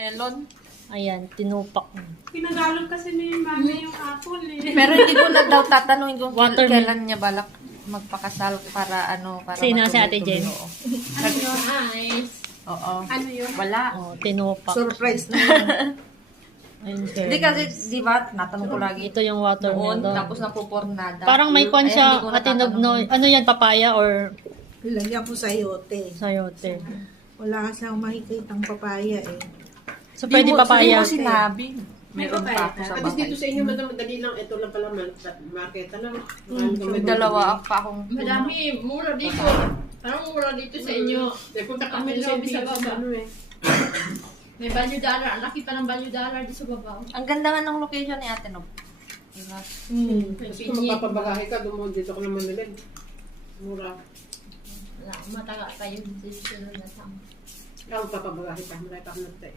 Melon. Ayan, tinupak. Pinagalog kasi ni mami yung apple eh. Pero hindi ko na daw tatanungin kung Watermelon. kailan niya balak magpakasal para Sino si Ate Jen? Oo. Ano yun? Nice. Oo. Ano yun? Wala. Oh, tinupak. Surprise na yun. Ayun, Hindi kasi, di ba, natanong ko lagi. ito yung Noon, watermelon. tapos napupornada. Parang may kwan Ay, siya, hindi ko katinog no. natatanungin. Ano yan, papaya or Lagyan ko sayote. sayote? Wala kasi akong makikitang papaya eh. So, pwede papaya. Hindi mo sinabi. Meron pa ako sa At least dito bahay. sa inyo, madali lang. Ito lang pala, market. Ano? May dalawa pa akong... Madami, mura dito. Parang mura dito sa inyo. Eh, punta ka Kami sa lobby sa Pilipinas, baba. ano eh. May value dollar. Ang laki pa ng value dollar dito sa baba. Ang ganda nga ng location ni Ate Nob. Diba? May Tapos kung pinyi. magpapabagahe ka, dito ka naman nilin. Mura. Wala, mataga tayo dito sa sunod na sama. Kaya magpapabagahe pa, marami pa akong nagtay.